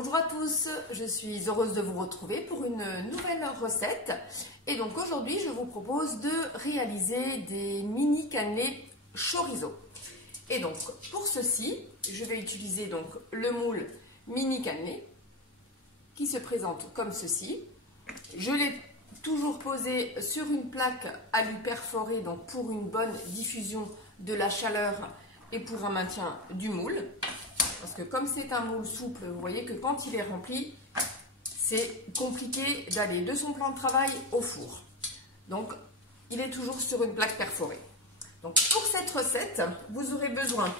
Bonjour à tous, je suis heureuse de vous retrouver pour une nouvelle recette. Et donc aujourd'hui, je vous propose de réaliser des mini cannelés chorizo. Et donc pour ceci, je vais utiliser donc le moule mini cannelé qui se présente comme ceci. Je l'ai toujours posé sur une plaque alu perforée donc pour une bonne diffusion de la chaleur et pour un maintien du moule. Parce que comme c'est un moule souple, vous voyez que quand il est rempli, c'est compliqué d'aller de son plan de travail au four. Donc, il est toujours sur une plaque perforée. Donc, pour cette recette, vous aurez besoin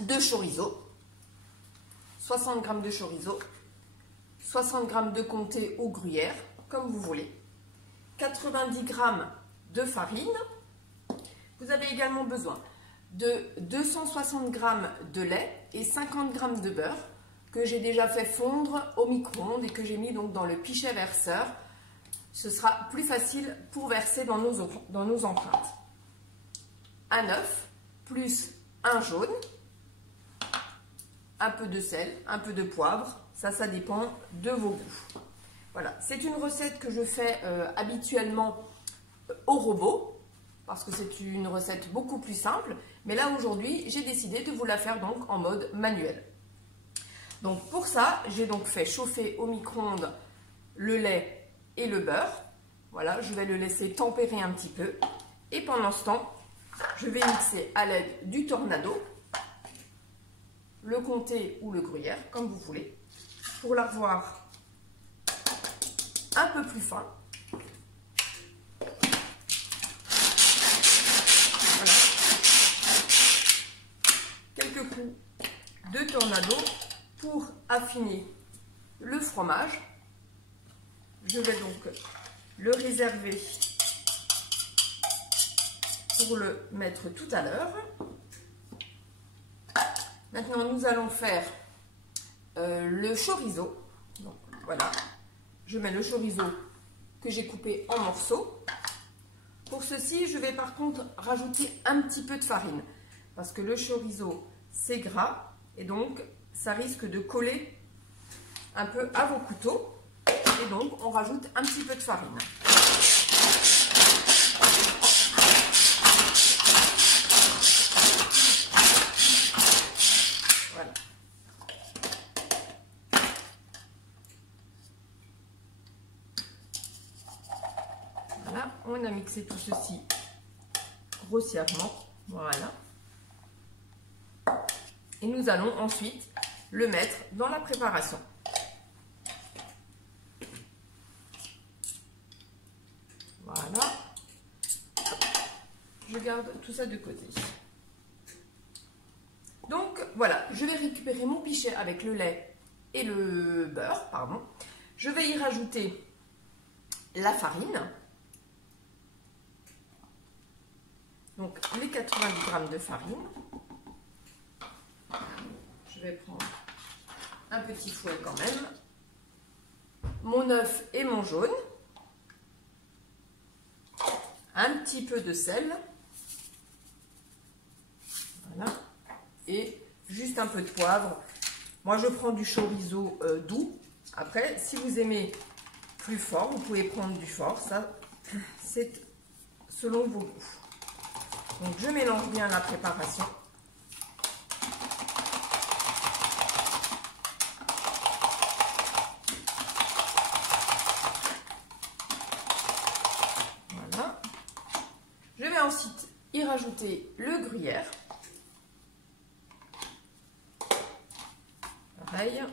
de chorizo, 60 g de chorizo, 60 g de comté ou gruyère, comme vous voulez, 90 g de farine. Vous avez également besoin de 260 g de lait et 50 g de beurre que j'ai déjà fait fondre au micro-ondes et que j'ai mis donc dans le pichet verseur. Ce sera plus facile pour verser dans nos empreintes. Un œuf plus un jaune, un peu de sel, un peu de poivre, ça dépend de vos goûts. Voilà, c'est une recette que je fais habituellement au robot, parce que c'est une recette beaucoup plus simple. Mais là, aujourd'hui, j'ai décidé de vous la faire donc en mode manuel. Donc pour ça, j'ai donc fait chauffer au micro-ondes le lait et le beurre. Voilà, je vais le laisser tempérer un petit peu. Et pendant ce temps, je vais mixer à l'aide du tornado, le comté ou le gruyère, comme vous voulez, pour l'avoir un peu plus fin. Quelques coups de tornado pour affiner le fromage. Je vais donc le réserver pour le mettre tout à l'heure. Maintenant, nous allons faire le chorizo. Donc, voilà, je mets le chorizo que j'ai coupé en morceaux. Pour ceci, je vais par contre rajouter un petit peu de farine, parce que le chorizo, c'est gras, et donc ça risque de coller un peu à vos couteaux. Et donc, on rajoute un petit peu de farine. Voilà. Voilà, on a mixé tout ceci grossièrement. Voilà. Et nous allons ensuite le mettre dans la préparation. Voilà. Je garde tout ça de côté. Donc voilà, je vais récupérer mon pichet avec le lait et le beurre, pardon. Je vais y rajouter la farine. Donc les 90 g de farine. Je vais prendre un petit fouet quand même. Mon œuf et mon jaune. Un petit peu de sel. Voilà. Et juste un peu de poivre. Moi, je prends du chorizo doux. Après, si vous aimez plus fort, vous pouvez prendre du fort. Ça, c'est selon vos goûts. Donc, je mélange bien la préparation. Voilà. Je vais ensuite y rajouter le gruyère. Pareil,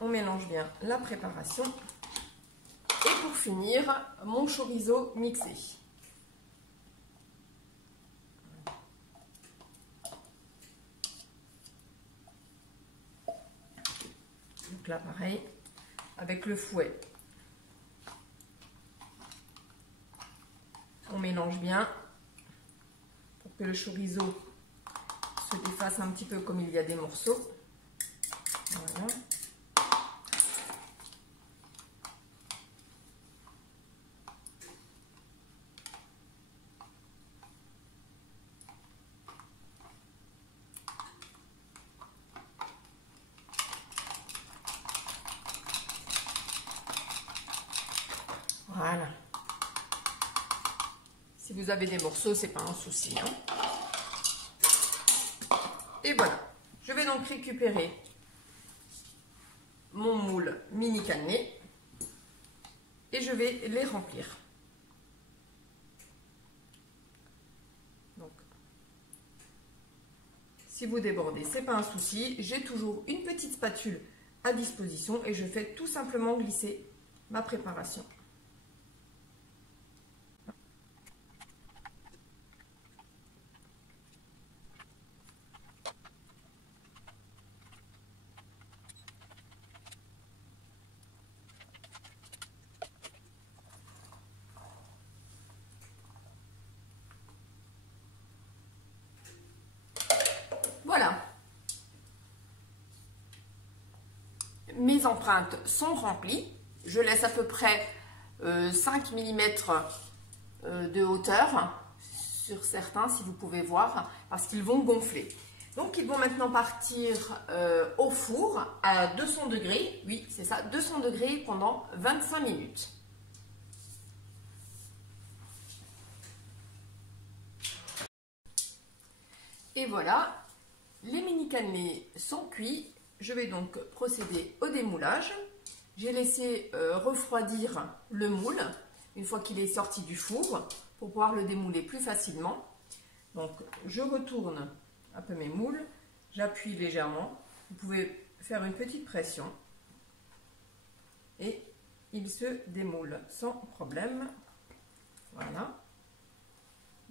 on mélange bien la préparation. Et pour finir, mon chorizo mixé. Donc là, pareil, avec le fouet, on mélange bien pour que le chorizo se défasse un petit peu comme il y a des morceaux. Voilà. vous avez des morceaux, c'est pas un souci. Hein. Et voilà. Je vais donc récupérer mon moule mini cannelé et je vais les remplir. Donc, si vous débordez, c'est pas un souci. J'ai toujours une petite spatule à disposition et je fais tout simplement glisser ma préparation. Voilà. Mes empreintes sont remplies. Je laisse à peu près 5 mm de hauteur sur certains, si vous pouvez voir, parce qu'ils vont gonfler. Donc, ils vont maintenant partir au four à 200 degrés. Oui, c'est ça, 200 degrés pendant 25 minutes. Et voilà, les mini cannelés sont cuits. Je vais donc procéder au démoulage. J'ai laissé refroidir le moule une fois qu'il est sorti du four pour pouvoir le démouler plus facilement. Donc, je retourne un peu mes moules, j'appuie légèrement. Vous pouvez faire une petite pression et il se démoule sans problème. Voilà,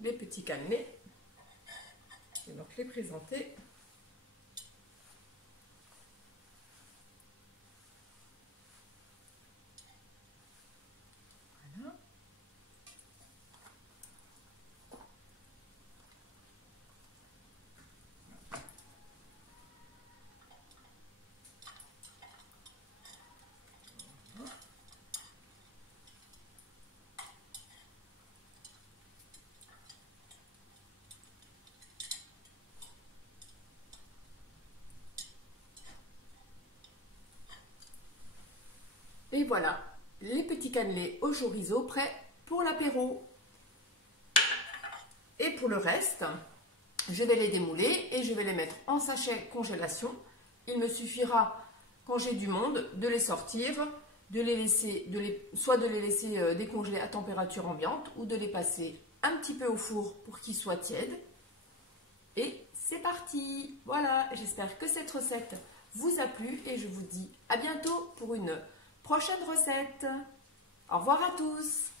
les petits cannelés. Je vais donc les présenter. Voilà. Et voilà, les petits cannelés au chorizo prêts pour l'apéro. Et pour le reste, je vais les démouler et je vais les mettre en sachet congélation. Il me suffira, quand j'ai du monde, de les sortir, de les laisser, soit de les laisser décongeler à température ambiante ou de les passer un petit peu au four pour qu'ils soient tièdes. Et c'est parti! Voilà, j'espère que cette recette vous a plu et je vous dis à bientôt pour une prochaine recette. Au revoir à tous!